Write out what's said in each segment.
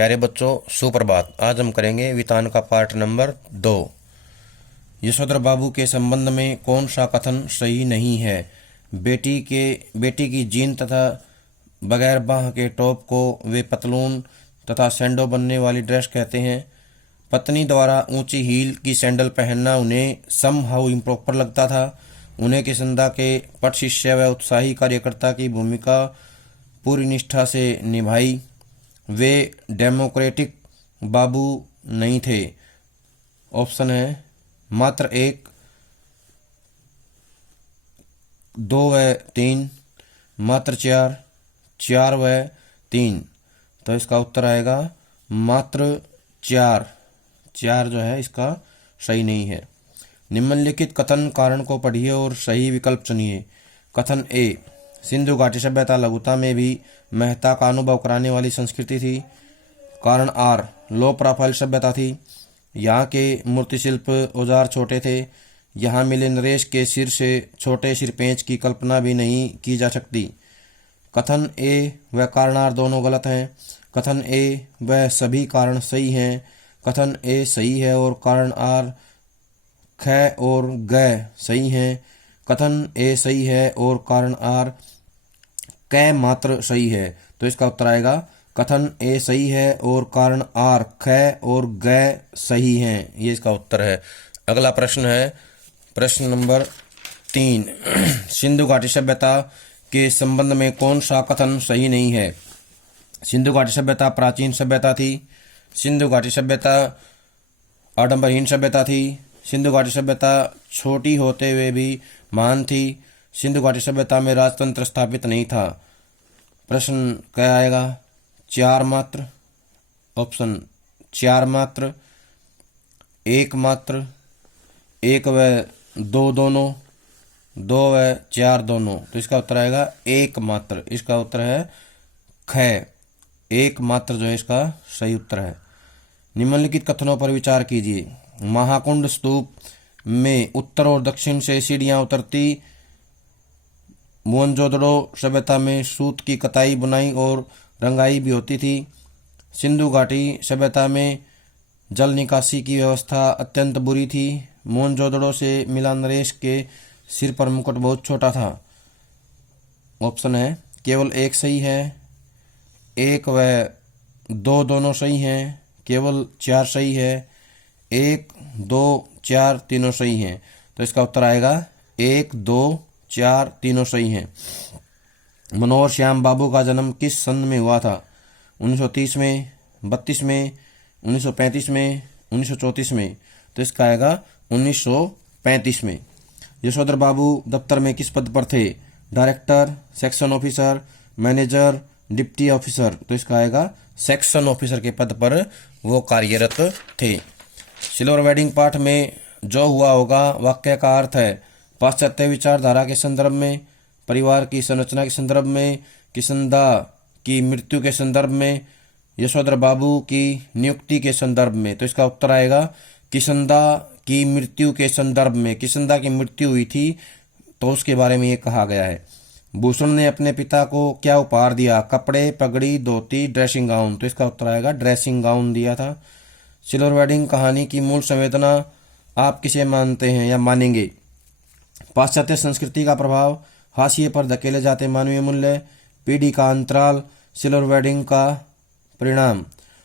प्यारे बच्चों, सुप्रभात। आज हम करेंगे वितान का पाठ नंबर 2। यशोधर बाबू के संबंध में कौन सा कथन सही नहीं है? बेटी की जीन तथा बगैर बाह के टॉप को वे पतलून तथा सैंडो बनने वाली ड्रेस कहते हैं। पत्नी द्वारा ऊंची हील की सैंडल पहनना उन्हें सम हाउ इम्प्रॉपर लगता था। उन्हें किसंदा के पट शिष्य व उत्साही कार्यकर्ता की भूमिका पूरी निष्ठा से निभाई। वे डेमोक्रेटिक बाबू नहीं थे। ऑप्शन है मात्र 1, 2 व 3, मात्र 4, 4 व 3। तो इसका उत्तर आएगा मात्र 4। 4 जो है इसका सही नहीं है। निम्नलिखित कथन कारण को पढ़िए और सही विकल्प चुनिए। कथन ए, सिंधु घाटी सभ्यता लघुता में भी महत्ता का अनुभव कराने वाली संस्कृति थी। कारण आर, लो प्रोफाइल सभ्यता थी। यहाँ के मूर्तिशिल्प औजार छोटे थे। यहाँ मिले नरेश के सिर से छोटे सिरपेंच की कल्पना भी नहीं की जा सकती। कथन ए व कारण आर दोनों गलत हैं। कथन ए व सभी कारण सही हैं। कथन ए सही है और कारण आर ख और ग सही हैं। कथन ए सही है और कारण आर क मात्र सही है। तो इसका उत्तर आएगा कथन ए सही है और कारण आर ख और ग सही हैं। ये इसका उत्तर है। अगला प्रश्न है प्रश्न नंबर 3। सिंधु घाटी सभ्यता के संबंध में कौन सा कथन सही नहीं है? सिंधु घाटी सभ्यता प्राचीन सभ्यता थी। सिंधु घाटी सभ्यता आडंबरहीन सभ्यता थी। सिंधु घाटी सभ्यता छोटी होते हुए भी महान थी। सिंधु घाटी सभ्यता में राजतंत्र स्थापित नहीं था। प्रश्न क्या आएगा? 4 मात्र। ऑप्शन 4 मात्र, 1 मात्र, 1 व 2 दोनों, 2 व 4 दोनों। तो इसका उत्तर आएगा 1 मात्र। इसका उत्तर है ख, 1 मात्र जो है इसका सही उत्तर है। निम्नलिखित कथनों पर विचार कीजिए। महाकुंड स्तूप में उत्तर और दक्षिण से सीढ़ियां उतरती। मोहनजोदड़ो सभ्यता में सूत की कताई, बुनाई और रंगाई भी होती थी। सिंधु घाटी सभ्यता में जल निकासी की व्यवस्था अत्यंत बुरी थी। मोहनजोदड़ो से मिला नरेश के सिर पर मुकुट बहुत छोटा था। ऑप्शन है केवल 1 सही है, 1 व 2 दोनों सही हैं, केवल 4 सही है, 1, 2, 4 तीनों सही हैं। तो इसका उत्तर आएगा 1, 2, 4 तीनों सही हैं। मनोहर श्याम बाबू का जन्म किस सन में हुआ था? 1930 में, 32 में, 1935 में, 1934 में। तो इसका आएगा 1935 में। यशोधर बाबू दफ्तर में किस पद पर थे? Director, section officer, manager, deputy officer. तो इसका आएगा सेक्शन ऑफिसर के पद पर वो कार्यरत थे। सिल्वर वेडिंग पाठ में जो हुआ होगा वाक्य का अर्थ है पाश्चात्य विचारधारा के संदर्भ में, परिवार की संरचना के संदर्भ में, किसंदा की मृत्यु के संदर्भ में, यशोधर बाबू की नियुक्ति के संदर्भ में। तो इसका उत्तर आएगा किसंदा की मृत्यु के संदर्भ में। किसंदा की मृत्यु हुई थी तो उसके बारे में ये कहा गया है। भूषण ने अपने पिता को क्या उपहार दिया? कपड़े, पगड़ी, धोती, ड्रेसिंग गाउन। तो इसका उत्तर आएगा ड्रेसिंग गाउन दिया था। सिल्वर वेडिंग कहानी की मूल संवेदना आप किसे मानते हैं या मानेंगे? पाश्चात्य संस्कृति का प्रभाव, हाशिए पर धकेले जाते मानवीय मूल्य, पीढ़ी का अंतराल, सिल्वर वेडिंग का परिणाम।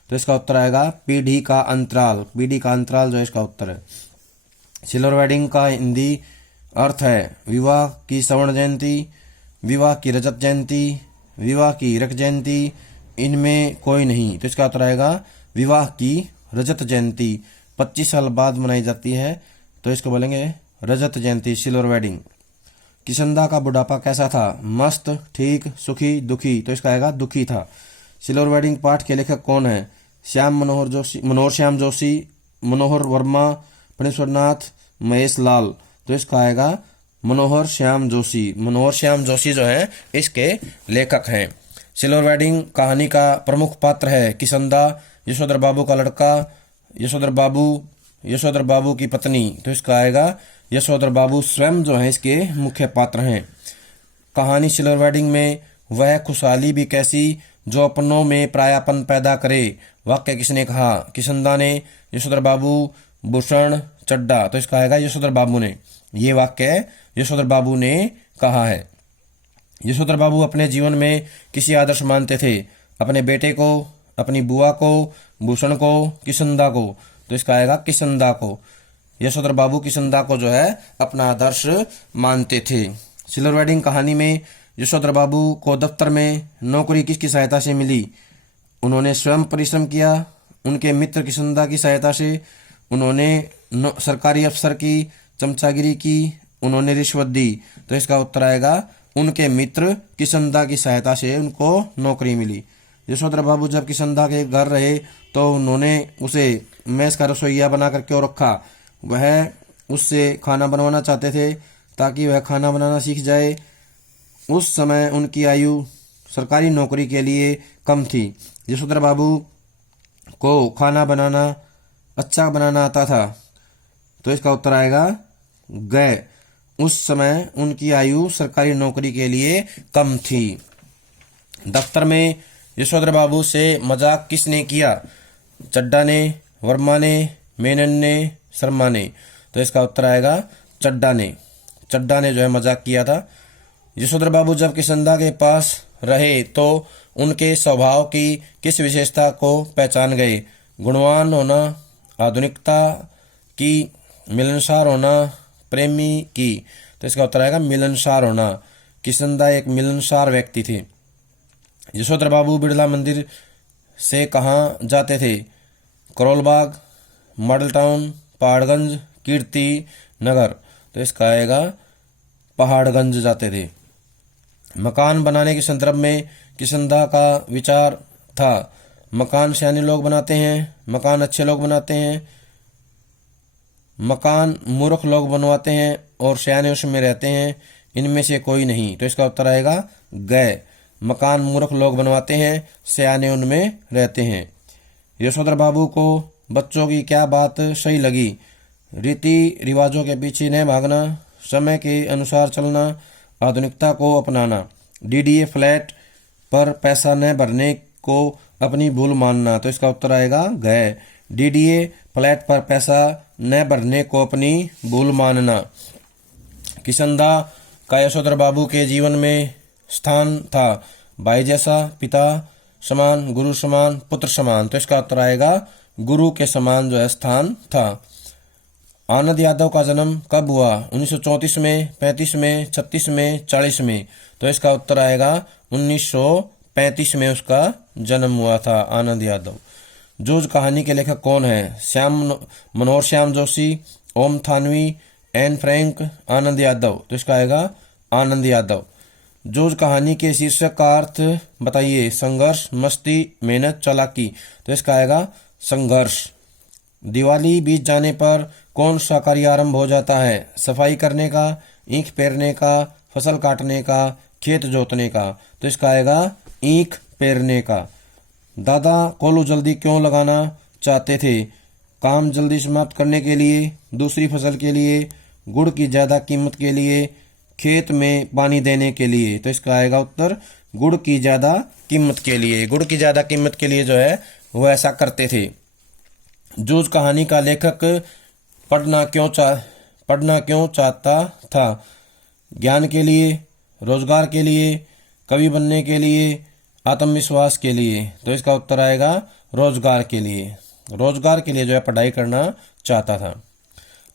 तो इसका उत्तर आएगा पीढ़ी का अंतराल। पीढ़ी का अंतराल जो है इसका उत्तर है। सिल्वर वेडिंग का हिंदी अर्थ है विवाह की स्वर्ण जयंती, विवाह की रजत जयंती, विवाह की हीरक जयंती, इनमें कोई नहीं। तो इसका उत्तर आएगा विवाह की रजत जयंती 25 साल बाद मनाई जाती है। तो इसको बोलेंगे रजत जयंती, सिल्वर वेडिंग। किसंदा का बुढ़ापा कैसा था? मस्त, ठीक, सुखी, दुखी। तो इसका आएगा दुखी था। सिल्वर वेडिंग पाठ के लेखक कौन है? मनोहर श्याम जोशी, मनोहर वर्मा, फणीश्वरनाथ, महेश लाल। तो इसका आएगा मनोहर श्याम जोशी। मनोहर श्याम जोशी जो है इसके लेखक हैं। सिल्वर वेडिंग कहानी का प्रमुख पात्र है किसंदा, यशोधर बाबू का लड़का, यशोधर बाबू की पत्नी। तो इसका आएगा यशोधर बाबू स्वयं जो है इसके मुख्य पात्र हैं। कहानी सिल्वर वेडिंग में वह खुशहाली भी कैसी जो अपनों में प्रायापन पैदा करे। वाक्य किसने कहा? किशनदा ने, यशोधर बाबू, भूषण, चड्डा। तो इसका आएगा यशोधर बाबू ने। ये वाक्य यशोधर बाबू ने कहा है। यशोधर बाबू अपने जीवन में किसी आदर्श मानते थे? अपने बेटे को, अपनी बुआ को, भूषण को, किशनदा को। तो इसका आएगा किशनदा को। यशोधर बाबू किशनदा को जो है अपना आदर्श मानते थे। सिल्वर वेडिंग कहानी में यशोधर बाबू को दफ्तर में नौकरी किसकी सहायता से मिली? उन्होंने स्वयं परिश्रम किया, उनके मित्र किशनदा की सहायता से, उन्होंने सरकारी अफसर की चमचागिरी की, उन्होंने रिश्वत दी। तो इसका उत्तर आएगा उनके मित्र किशनदा की सहायता से उनको नौकरी मिली। यशोधर बाबू जब किशनदा के घर रहे तो उन्होंने उसे मेस का रसोइया बनाकर क्यों रखा? वह उससे खाना बनवाना चाहते थे ताकि वह खाना बनाना सीख जाए। उस समय उनकी आयु सरकारी नौकरी के लिए कम थी। यशोधर बाबू को खाना बनाना अच्छा बनाना आता था। तो इसका उत्तर आएगा गए। उस समय उनकी आयु सरकारी नौकरी के लिए कम थी। दफ्तर में यशोधर बाबू से मजाक किसने किया? चड्डा ने, वर्मा ने, मेनन ने, शर्मा ने। तो इसका उत्तर आएगा चड्डा ने। चड्डा ने जो है मजाक किया था। यशोधर बाबू जब किशनदा के पास रहे तो उनके स्वभाव की किस विशेषता को पहचान गए? गुणवान होना, आधुनिकता की, मिलनसार होना, प्रेमी की। तो इसका उत्तर आएगा मिलनसार होना। किशनदा एक मिलनसार व्यक्ति थे। यशोधर बाबू बिड़ला मंदिर से कहाँ जाते थे? Karol Bagh, model town, Paharganj, Kirti Nagar. तो इसका आएगा पहाड़गंज जाते थे। मकान बनाने के संदर्भ में किशनदा का विचार था? मकान सयाने लोग बनाते हैं, मकान अच्छे लोग बनाते हैं, मकान मूर्ख लोग बनवाते हैं और सयाने उसमें रहते हैं, इनमें से कोई नहीं। तो इसका उत्तर आएगा गए। मकान मूर्ख लोग बनवाते हैं, सयाने उनमें रहते हैं। यशोधर बाबू को बच्चों की क्या बात सही लगी? रीति रिवाजों के पीछे न भागना, समय के अनुसार चलना, आधुनिकता को अपनाना, डीडीए फ्लैट पर पैसा न भरने को अपनी भूल मानना। तो इसका उत्तर आएगा गए। डीडीए फ्लैट पर पैसा न भरने को अपनी भूल मानना। किशनदा का यशोधर बाबू के जीवन में स्थान था? भाई जैसा, पिता समान, गुरु समान, पुत्र समान। तो इसका उत्तर आएगा गुरु के समान जो है स्थान था। आनंद यादव का जन्म कब हुआ? 1934 में, 35 में, 36 में, 40 में। तो इसका उत्तर आएगा 1935 में उसका जन्म हुआ था आनंद यादव। जूझ कहानी के लेखक कौन है? मनोहर श्याम जोशी, ओम थानवी, एन फ्रैंक, आनंद यादव। तो इसका आएगा आनंद यादव। जूझ कहानी के शीर्षक का अर्थ बताइए? संघर्ष, मस्ती, मेहनत, चालाकी। तो इसका आएगा संघर्ष। दिवाली बीत जाने पर कौन सा कार्य आरंभ हो जाता है? सफाई करने का, ईख पेरने का, फसल काटने का, खेत जोतने का। तो इसका आएगा ईख पेरने का। दादा कोलू जल्दी क्यों लगाना चाहते थे? काम जल्दी समाप्त करने के लिए, दूसरी फसल के लिए, गुड़ की ज्यादा कीमत के लिए, खेत में पानी देने के लिए। तो इसका आएगा उत्तर गुड़ की ज्यादा कीमत के लिए। गुड़ की ज्यादा कीमत के लिए जो है वो ऐसा करते थे। जूझ कहानी का लेखक पढ़ना क्यों चाहता था? ज्ञान के लिए, रोजगार के लिए, कवि बनने के लिए, आत्मविश्वास के लिए। तो इसका उत्तर आएगा रोजगार के लिए। रोजगार के लिए जो है पढ़ाई करना चाहता था।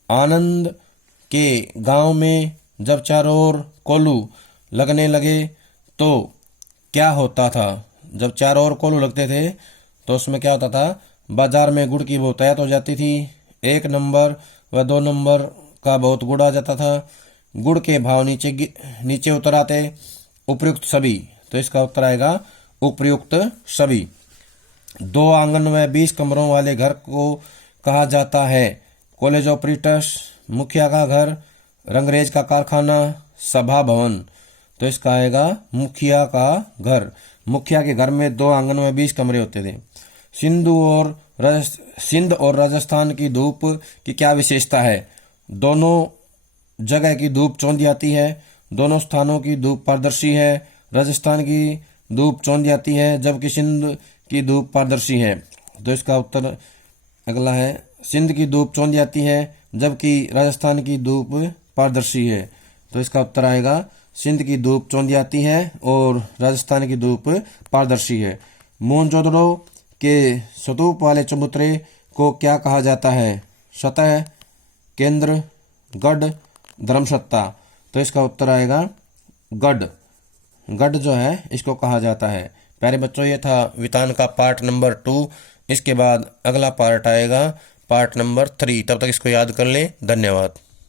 आनंद के गांव में जब चारों ओर कोल्हू लगने लगे तो क्या होता था? जब चारों ओर कोल्हू लगते थे तो उसमें क्या होता था? बाजार में गुड़ की बहुतायत हो जाती थी। 1 नंबर व 2 नंबर का बहुत गुड़ आ जाता था। गुड़ के भाव नीचे उतर आते। उपयुक्त सभी। तो इसका उत्तर आएगा उपयुक्त सभी। 2 आंगन व 20 कमरों वाले घर को कहा जाता है? कॉलेज ऑपरेटर्स, मुखिया का घर, रंगरेज का कारखाना, सभा भवन। तो इसका आएगा मुखिया का घर। मुखिया के घर में 2 आंगन में 20 कमरे होते थे। सिंध और राजस्थान की धूप की क्या विशेषता है? दोनों जगह की धूप चौंधी आती है। दोनों स्थानों की धूप पारदर्शी है। राजस्थान की धूप चौंध जाती है जबकि सिंध की धूप पारदर्शी है। तो इसका उत्तर अगला है, सिंध की धूप चौंध जाती है जबकि राजस्थान की धूप पारदर्शी है। तो इसका उत्तर आएगा, सिंध की धूप चौंध जाती है और राजस्थान की धूप पारदर्शी है। मोहनजोदड़ो के स्तूप वाले चबूतरे को क्या कहा जाता है? सतह, केंद्र, गढ़, धर्मसत्ता। तो इसका उत्तर आएगा गढ़। गढ़ जो है इसको कहा जाता है। प्यारे बच्चों, ये था वितान का पार्ट नंबर 2। इसके बाद अगला पार्ट आएगा पार्ट नंबर 3। तब तक इसको याद कर लें। धन्यवाद।